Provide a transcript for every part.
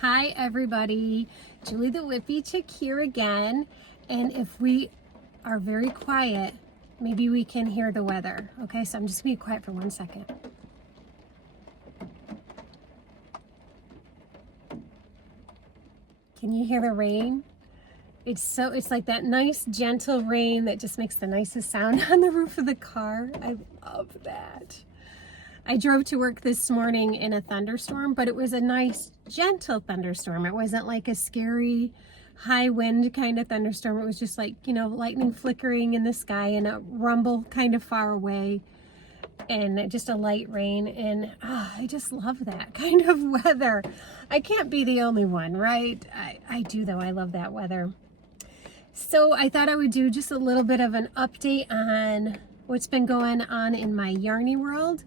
Hi everybody, Julie the Whippy Chick here again, and if we are very quiet, maybe we can hear the weather. Okay, so I'm just gonna be quiet for 1 second. Can you hear the rain? It's like that nice gentle rain that just makes the nicest sound on the roof of the car. I love that. I drove to work this morning in a thunderstorm, but it was a nice, gentle thunderstorm. It wasn't like a scary, high wind kind of thunderstorm. It was just like, lightning flickering in the sky and a rumble kind of far away and just a light rain. And I just love that kind of weather. I can't be the only one, right? I do though. I love that weather. So I thought I would do just a little bit of an update on what's been going on in my Yarny world.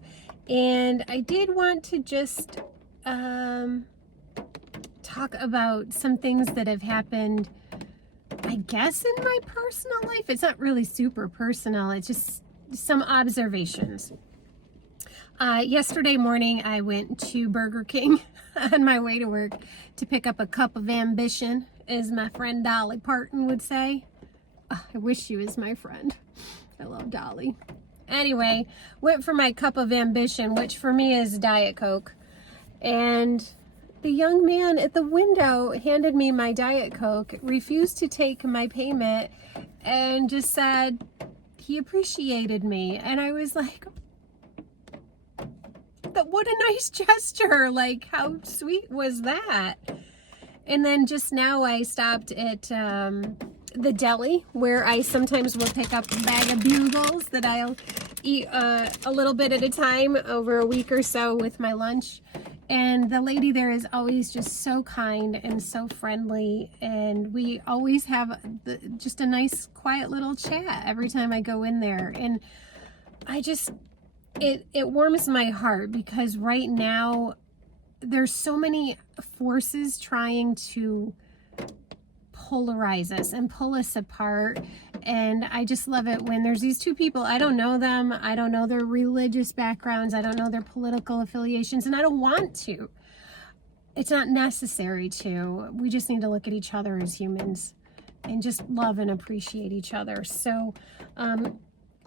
And I did want to just talk about some things that have happened, I guess, in my personal life. It's not really super personal. It's just some observations. Yesterday morning, I went to Burger King on my way to work to pick up a cup of ambition, as my friend Dolly Parton would say. I wish she was my friend. I love Dolly. Anyway, went for my cup of ambition, which for me is Diet Coke. And the young man at the window handed me my Diet Coke, refused to take my payment, and just said he appreciated me. And I was like, what a nice gesture. Like, how sweet was that? And then just now I stopped at the deli, where I sometimes will pick up a bag of bugles that I'll eat a little bit at a time over a week or so with my lunch. And the lady there is always just so kind and so friendly, and we always have just a nice quiet little chat every time I go in there. And I just, it warms my heart, because right now there's so many forces trying to polarize us and pull us apart. And I just love it when there's these two people. I don't know them. I don't know their religious backgrounds. I don't know their political affiliations, and I don't want to. It's not necessary to. We just need to look at each other as humans and just love and appreciate each other. So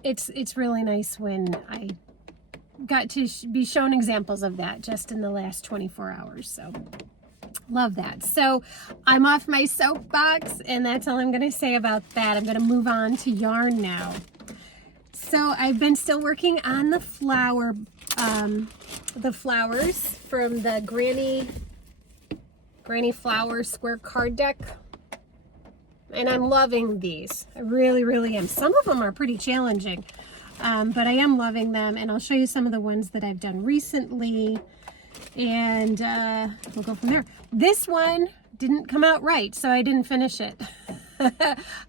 it's really nice when I got to be shown examples of that just in the last 24 hours. So love that. So I'm off my soapbox, and that's all I'm going to say about that. I'm going to move on to yarn now. So I've been still working on the flowers from the Granny Flower Square card deck. And I'm loving these. I really, really am. Some of them are pretty challenging, but I am loving them. And I'll show you some of the ones that I've done recently. And we'll go from there. This one didn't come out right, so I didn't finish it.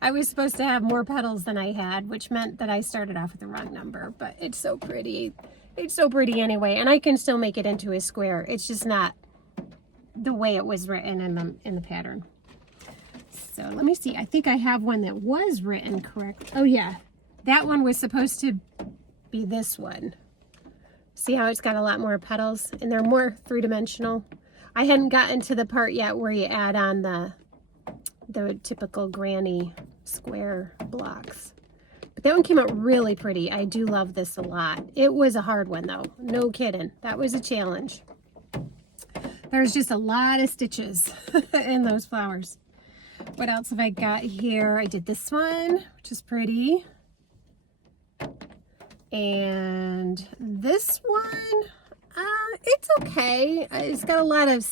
I was supposed to have more petals than I had, which meant that I started off with the wrong number, but it's so pretty. It's so pretty anyway, and I can still make it into a square. It's just not the way it was written in the pattern. So let me see. I think I have one that was written correct. Oh yeah, that one was supposed to be this one. See how it's got a lot more petals, and they're more three-dimensional. I hadn't gotten to the part yet where you add on the typical granny square blocks. But that one came out really pretty. I do love this a lot. It was a hard one though. No kidding. That was a challenge. There's just a lot of stitches in those flowers. What else have I got here? I did this one, which is pretty. And this one, it's okay. It's got a lot of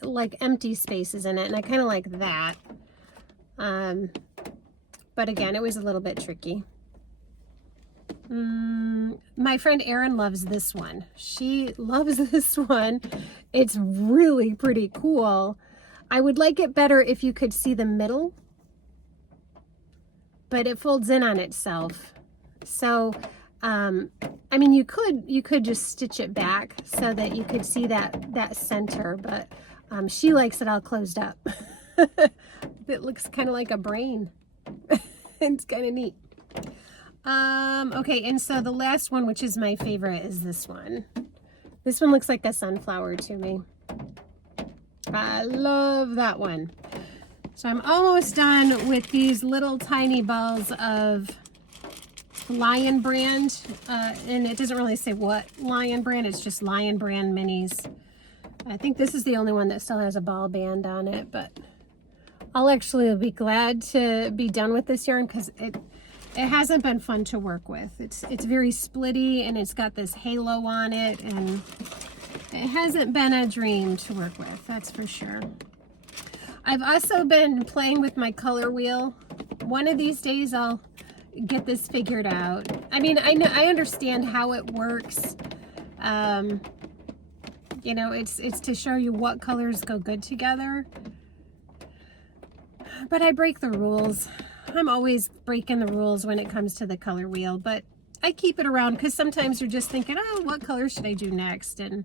like empty spaces in it, and I kind of like that. But again, it was a little bit tricky. My friend Erin loves this one. She loves this one. It's really pretty cool. I would like it better if you could see the middle, but it folds in on itself. So I mean, you could just stitch it back so that you could see that center, but she likes it all closed up. It looks kind of like a brain. It's kind of neat. Okay, and so the last one, which is my favorite, is this one. This one looks like a sunflower to me. I love that one. So I'm almost done with these little tiny balls of Lion Brand, and it doesn't really say what Lion Brand, it's just Lion Brand minis. I think this is the only one that still has a ball band on it, but I'll actually be glad to be done with this yarn because it hasn't been fun to work with. It's very splitty and it's got this halo on it, and it hasn't been a dream to work with, that's for sure. I've also been playing with my color wheel. One of these days I'll get this figured out. I mean, I understand how it works. You know, it's to show you what colors go good together. But I break the rules. I'm always breaking the rules when it comes to the color wheel, but I keep it around because sometimes you're just thinking, oh, what color should I do next? And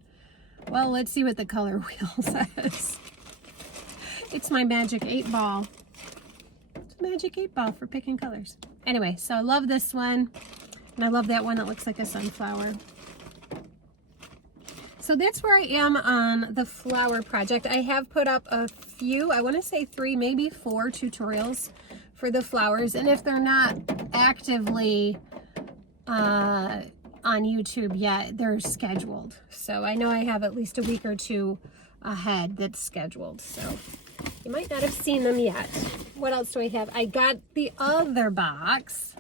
well, let's see what the color wheel says. It's my magic 8 ball. It's a magic 8 ball for picking colors. Anyway, so I love this one, and I love that one that looks like a sunflower. So that's where I am on the flower project. I have put up a few, I want to say 3, maybe 4 tutorials for the flowers, and if they're not actively on YouTube yet, they're scheduled. So I know I have at least a week or 2 ahead that's scheduled, so you might not have seen them yet. What else do I have? I got the other box.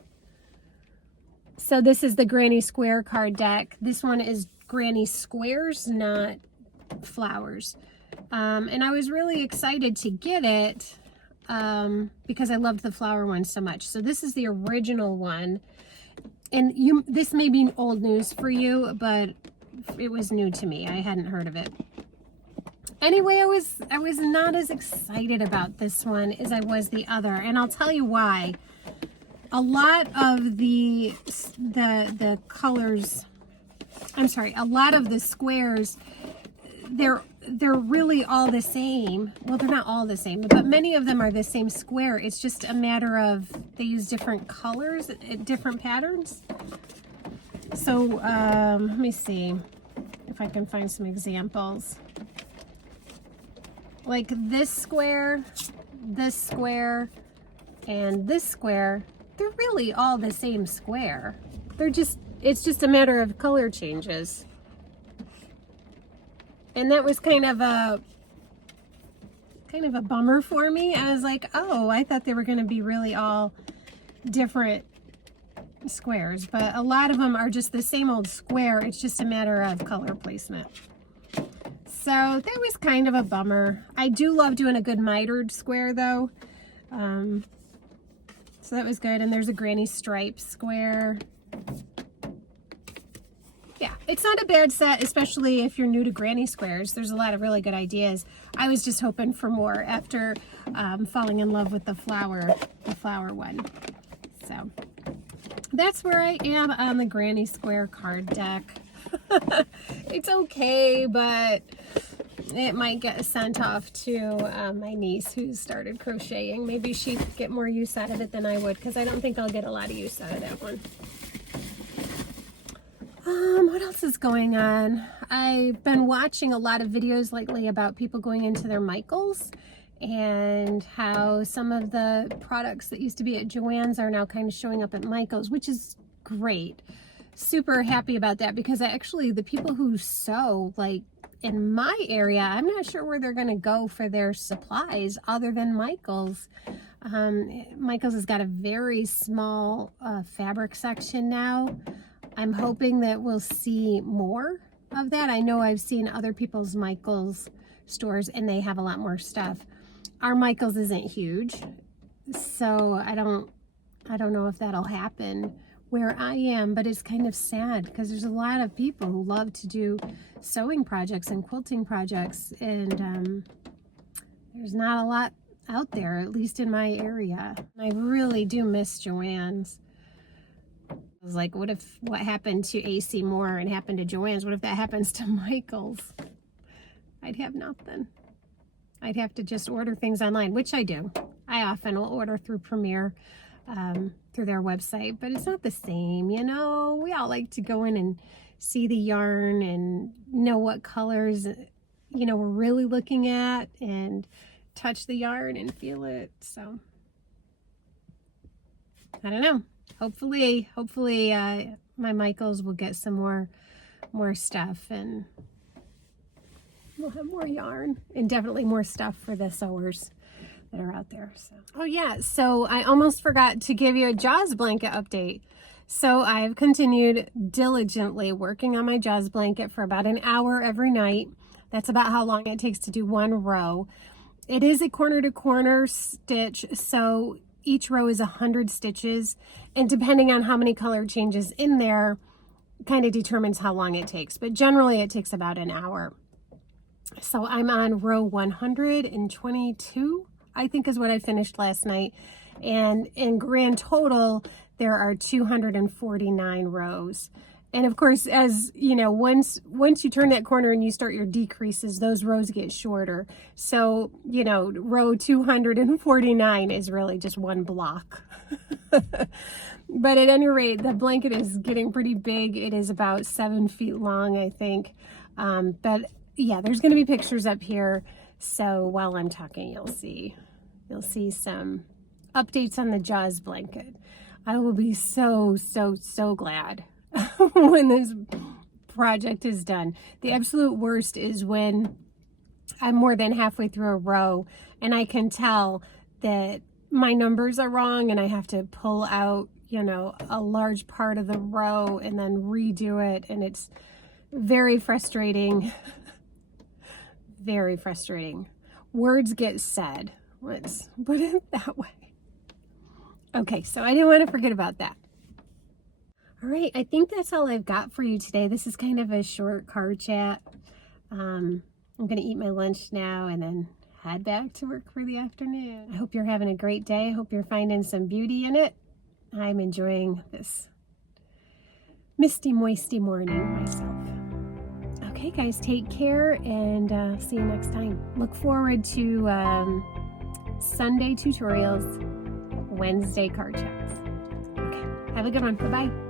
So this is the Granny Square card deck. This one is Granny Squares, not flowers. And I was really excited to get it because I loved the flower one so much. So this is the original one. And this may be old news for you, but it was new to me. I hadn't heard of it. Anyway, I was not as excited about this one as I was the other, and I'll tell you why. A lot of the colors, I'm sorry, a lot of the squares, they're really all the same. Well, they're not all the same, but many of them are the same square. It's just a matter of they use different colors, different patterns. So let me see if I can find some examples. Like this square, and this square, they're really all the same square. It's just a matter of color changes. And that was kind of a bummer for me. I was like, oh, I thought they were going to be really all different squares, but a lot of them are just the same old square. It's just a matter of color placement. So that was kind of a bummer. I do love doing a good mitered square though. So that was good. And there's a Granny Stripe square. Yeah, it's not a bad set, especially if you're new to Granny Squares. There's a lot of really good ideas. I was just hoping for more after falling in love with the flower one. So that's where I am on the Granny Square card deck. It's okay, but it might get sent off to my niece who started crocheting. Maybe she'd get more use out of it than I would, because I don't think I'll get a lot of use out of that one. What else is going on? I've been watching a lot of videos lately about people going into their Michaels and how some of the products that used to be at Joann's are now kind of showing up at Michaels, which is great. Super happy about that, because actually the people who sew, like in my area, I'm not sure where they're going to go for their supplies other than Michaels. Michaels has got a very small fabric section now. I'm hoping that we'll see more of that. I know I've seen other people's Michaels stores and they have a lot more stuff. Our Michaels isn't huge, so I don't know if that'll happen where I am, but it's kind of sad because there's a lot of people who love to do sewing projects and quilting projects, and there's not a lot out there, at least in my area. I really do miss Joann's. I was like, what happened to AC Moore and happened to Joann's? What if that happens to Michael's? I'd have nothing. I'd have to just order things online, which I do. I often will order through Premier, through their website, but it's not the same, you know? We all like to go in and see the yarn and know what colors you know, we're really looking at and touch the yarn and feel it. So I don't know. Hopefully my Michaels will get some more stuff, and we'll have more yarn and definitely more stuff for the sewers that are out there. So, oh yeah, so I almost forgot to give you a Jaws blanket update. So I've continued diligently working on my Jaws blanket for about an hour every night. That's about how long it takes to do one row. It is a corner to corner stitch, so each row is 100 stitches, and depending on how many color changes in there kind of determines how long it takes, but generally it takes about an hour. So I'm on row 122, I think is what I finished last night, and in grand total there are 249 rows. And of course, as you know, once you turn that corner and you start your decreases, those rows get shorter. So, you know, row 249 is really just one block. But at any rate, the blanket is getting pretty big. It is about 7 feet long, I think. But yeah, there's going to be pictures up here. So while I'm talking, you'll see some updates on the Jaws blanket. I will be so glad when this project is done. The absolute worst is when I'm more than halfway through a row and I can tell that my numbers are wrong and I have to pull out, you know, a large part of the row and then redo it, and it's very frustrating. Very frustrating. Words get said. Let's put it that way. Okay, so I didn't want to forget about that. All right, I think that's all I've got for you today. This is kind of a short card chat. I'm going to eat my lunch now and then head back to work for the afternoon. I hope you're having a great day. I hope you're finding some beauty in it. I'm enjoying this misty, moisty morning myself. Okay, guys, take care and see you next time. Look forward to Sunday tutorials, Wednesday card chats. Okay, have a good one. Bye-bye.